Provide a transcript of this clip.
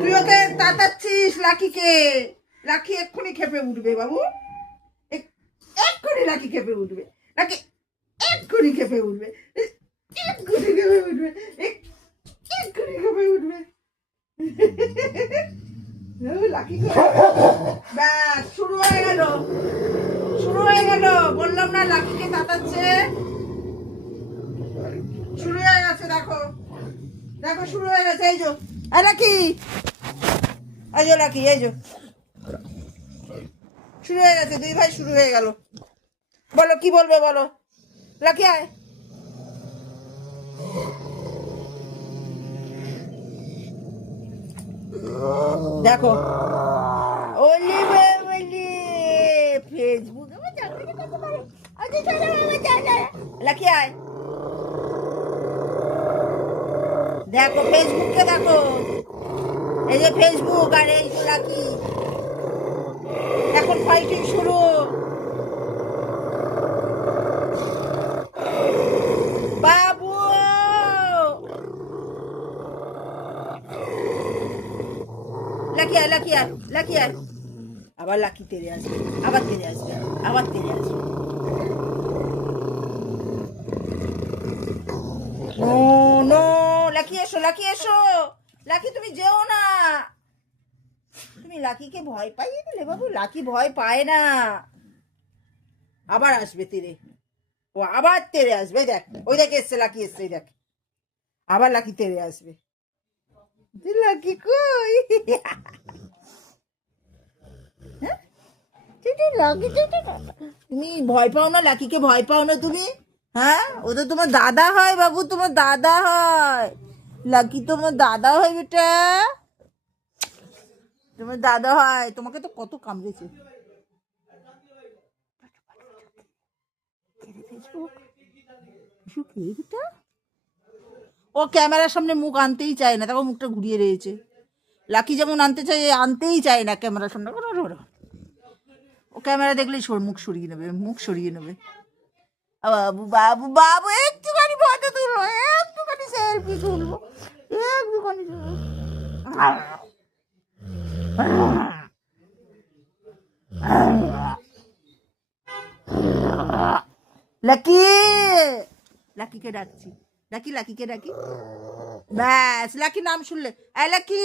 তুই ওকে তাতাচ্ছিস লাকিকে। লাকি এক্ষুনি খেপে উঠবে বাবু, এক্ষুনি লাকি খেপে উঠবে। লাকি এক্ষুনি খেপে উঠবে, এক্ষুনি খেপে উঠবে, এক্ষুনি খেপে উঠবে। লাকি ব্যাস শুরু হয়ে গেল, শুরু হয়ে গেল। বললাম না লাকিকে তাতাচ্ছে, শুরু হয়ে গেছে। দেখো দেখো শুরু হয়ে গেছে। এই যো লাকি, এই যো লাকি, এই যো শুরু হয়ে গেছে। দুই ভাই শুরু হয়ে গেল। বলো কি বলবে বলো। লাকি আয়। দেখো ওলি বলি ফেসবুক লাকি আয়। দেখো ফেসবুকে দেখো, এই যে ফেসবুক আর এই যে লাকি, এখন ফাইটিং শুরু। বাবু লাকি আয়, লাকি আয়, লাকি আয়। আবার লাকি তেরে আসবে, আবার তেরে আসবে, আবার তেরে আসবে। নো নো লাকি এসো, লাকি এসো। লাকি তুমি যেও না, তুমি লাকিকে ভয় পাইয়ে দিলে বাবু। লাকি ভয় পায় না, আবার আসবে তেরে। ও আবার তেরে আসবে। দেখ ওই দেখ এসছে লাকি, এসছে দেখ, আবার লাকি তেরে আসবে। লাকি কই? তুমি ভয় পাও না লাকিকে? ভয় পাও না তুমি? হ্যাঁ, ও তো তোমার দাদা হয় বাবু, তোমার দাদা হয়। লাকি তোমার দাদা হয় বেটা, তোমার দাদা হয়। তোমাকে তো কত কামড়েছে। ও ক্যামেরার সামনে মুখ আনতেই চায় না, তারপর মুখটা ঘুরিয়ে রয়েছে। লাকি যেমন আনতে চায়, আনতেই চায় না ক্যামেরার সামনে। ও ক্যামেরা দেখলেই মুখ সরিয়ে নেবে, মুখ সরিয়ে নেবে। বাবু বাবু বাবু একটুখানি ফটো তুলবো, একটুখানি সেলফি তুলবো, একটুখানি। লাকি, লাকিকে ডাকছি, লাকি, লাকিকে ডাকি। ব্যাস লাকি নাম শুনলে লাকি।